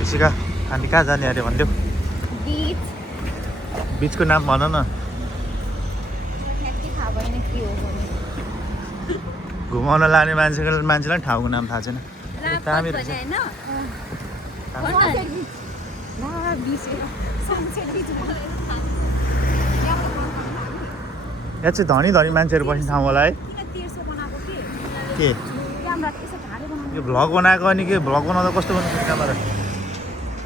ऋषिका हामी कहाँ जाने अरे भनिदेऊ बीच बिचको नाम भन न थाहा भएन के हो भने घुमाउन लाने मान्छेलाई ठाउँको नाम थाहा छैन दामी रहेछ यहाँ चाहिँ धनी धनी मान्छेहरू बस्ने ठाउँ होला है के यो भ्लग बनाएको अनि के भ्लग बनाउँदा कस्तो बनाउँछ क्यामेरा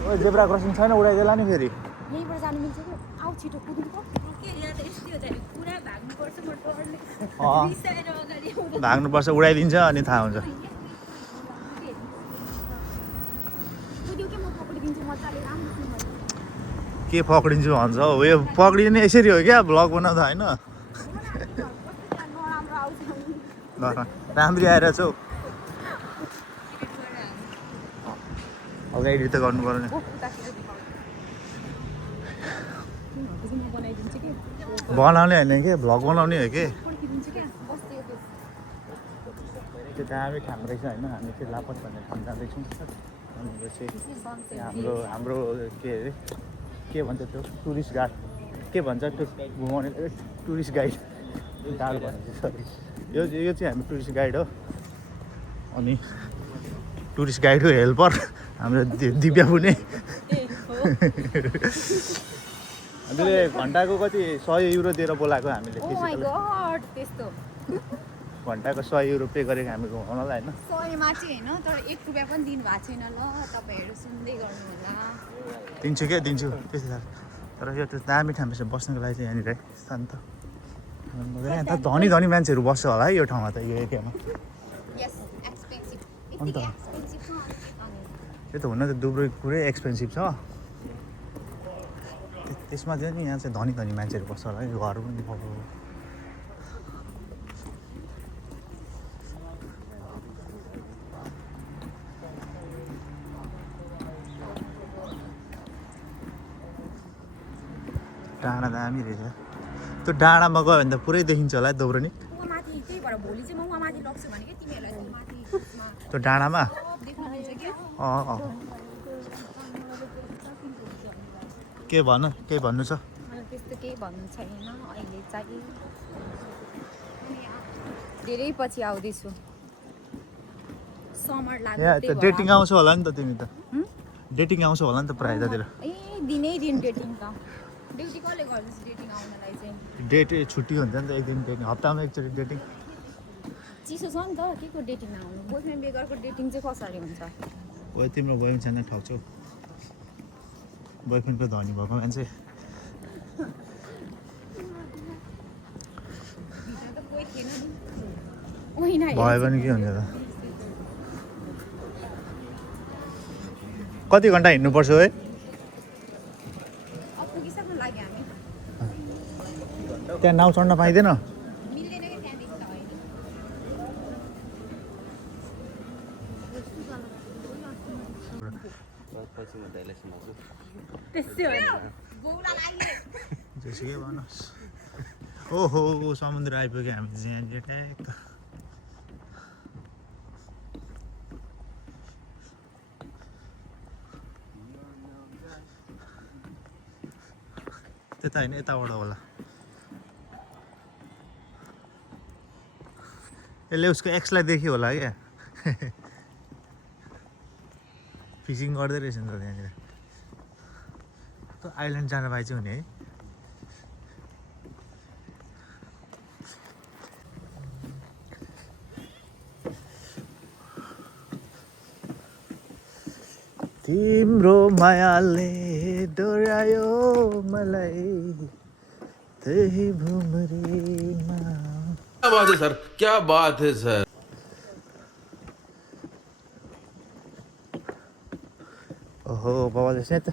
ओ जेब्रा क्रसिङ छैन उडाइदेला नि फेरि यहीँबाट जानु मिल्छ कि आऊ छिटो कुदिन्छ भाग्नुपर्छ उडाइदिन्छ अनि थाहा हुन्छ के पक्रिन्छु भन्छ हौ यो पक्रिने यसरी हो क्या भ्लग बनाउँदा होइन राम्री आएर छौ अगाडि त गर्नु पर्ने बनाउने होइन कि भ्लग बनाउने हो कि त्यो दामी ठाउँ रहेछ होइन हामी चाहिँ लापत भन्ने ठाउँ जाँदैछौँ अनि यो चाहिँ हाम्रो के अरे के भन्छ त्यो टुरिस्ट गाइड के भन्छ त्यो घुमाउने टुरिस्ट गाइड गाड भनेपछि सरी यो चाहिँ हामी टुरिस्ट गाइड हो अनि टुरिस्ट गाइड हो हेल्पर हाम्रो दिव्या पुने हामीले घन्टाको कति 100 युरो दिएर बोलाएको हामीले घन्टाको 100 युरो पे गरेको हामी घुमाउनलाई होइन 100मा चाहिँ होइन तर 1 रुपियाँ पनि दिनु भएको छैन ल तपाईँहरू सुन्दै गर्नु होला दिन्छु क्या दिन्छु त्यस्तो तर यो त्यो दामी ठाउँ चाहिँ बस्नको लागि चाहिँ यहाँनिर शान्त यहाँ त धनी धनी मान्छेहरू बस्छ होला है यो ठाउँमा त यो एरियामा अन्त त्यो त हुन त दुब्रो पुरै एक्सपेन्सिभ छ त्यसमा चाहिँ नि यहाँ चाहिँ धनी धनी मान्छेहरू बस्छ होला है घर पनि डाँडा दामी रहेछ त्यो डाँडामा गयो भने त पुरै देखिन्छ होला है दोब्रोनी त्यो डाँडामा के भन केही भन्नु छ त्यस्तो केही भन्नु छैन अहिले चाहिँ धेरै पछि आउँदैछु समर लाग्यो डेटिङ आउँछ होला नि त तिमी त डेटिङ आउँछ होला नि त प्रायः जतिर ए दिनै दिन डेटिङ त ड्युटी कसले गर्दैछ डेटिङ आउनलाई चाहिँ डेट छुट्टी हुन्छ नि त एक दिन डेटिङ हप्तामा एकचोटि डेटिङ चिसो छ नि त के को डेटिङ आउनु बोयफ्रेन्ड बेगरको डेटिङ चाहिँ कसरी हुन्छ ओ तिम्रो बोयफ्रेन्ड छैन ठग्छौ बोयफ्रेन्डको धनी भएको मान्छे भयो भने के हुन्छ त कति घन्टा हिँड्नुपर्छ है त्यहाँ नाउ चढ्न पाइँदैन जेसुकै भन्नुहोस् ओहो समुद्र आइपुग्यो हामी चाहिँ ट्याक्क त्यता होइन यताबाट होला यसले उसको एक्सलाई देख्यो होला क्या फिसिङ गर्दै रहेछ नि त त्यहाँनिर आइल्यान्ड जान पाए चाहिँ हुने है तिम्रो मायाले डोर्यायो मलाई त्यही भुमरीमा क्या बात है सर क्या बात है सर ओहो बाबा जैसे त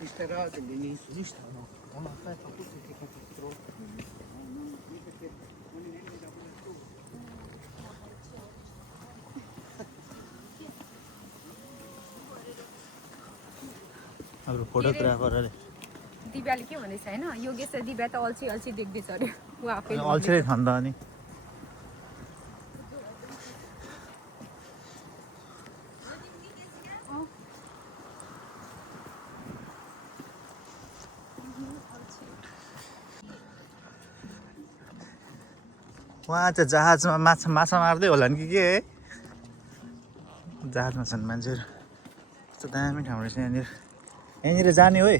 Questa radio all'inizio di stanno, ma aspetta, tutti che controllo. हाम्रो फोटोग्राफर अरे दिव्याले के भन्दैछ होइन योगेश र दिव्या त अल्छी अल्छी देख्दैछ अरे ऊ आफै अल्छी नै छन् त अनि उहाँ चाहिँ जहाजमा माछा मार्दै होला नि के जहाजमा छन् मान्छेहरू कस्तो दामी ठाउँ रहेछ यहाँनिर यहाँनिर जाने हो है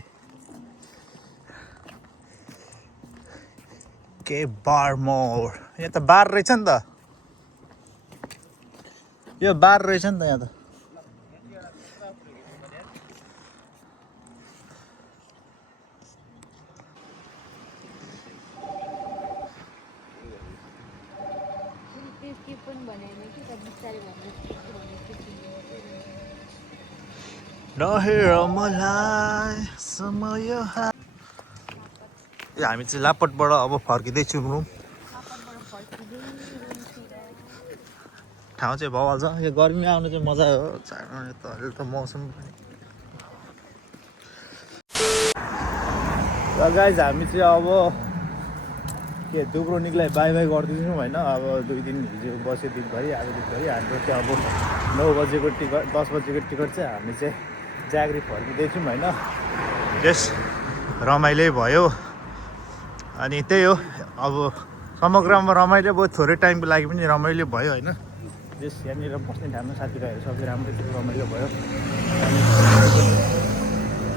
के बार मोर यहाँ त बार रहेछ नि त यो बार रहेछ नि त यहाँ त रहेर मलाई समय हामी चाहिँ लापटबाट अब फर्किँदैछौँ रुम ठाउँ चाहिँ भइहाल्छ यो गर्मी आउनु चाहिँ मजा हो चाँडो त अहिले त मौसम पनि र गाइज हामी चाहिँ अब के दुब्रोनिकलाई बाई बाई गरिदिन्छौँ होइन अब 2 दिन हिजो बस्यो दिनभरि आज दिनभरि हाम्रो चाहिँ अब 9 बजेको टिकट 10 बजेको टिकट चाहिँ हामी चाहिँ जागरी फर्किँदैछौँ होइन जस रमाइलो भयो अनि त्यही हो अब समग्रमा रमाइलो भयो थोरै टाइमको लागि पनि रमाइलो भयो होइन जस यहाँनिर बस्ने ठाउँमा साथीभाइहरू सबै राम्रै थियो रमाइलो भयो अनि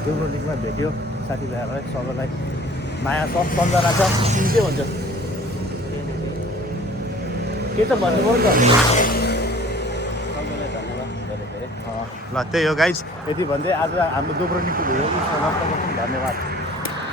दुब्रोनिकमा भेट्यो साथीभाइहरूलाई सबैलाई माया छ सम्झना छ तिमी के भन्छ के त भन्नुभयो नि त ल त्यही हो गाइज यति भन्दै आज हाम्रो दुब्रोनिकको भिडियो समाप्त गर्छौँ धन्यवाद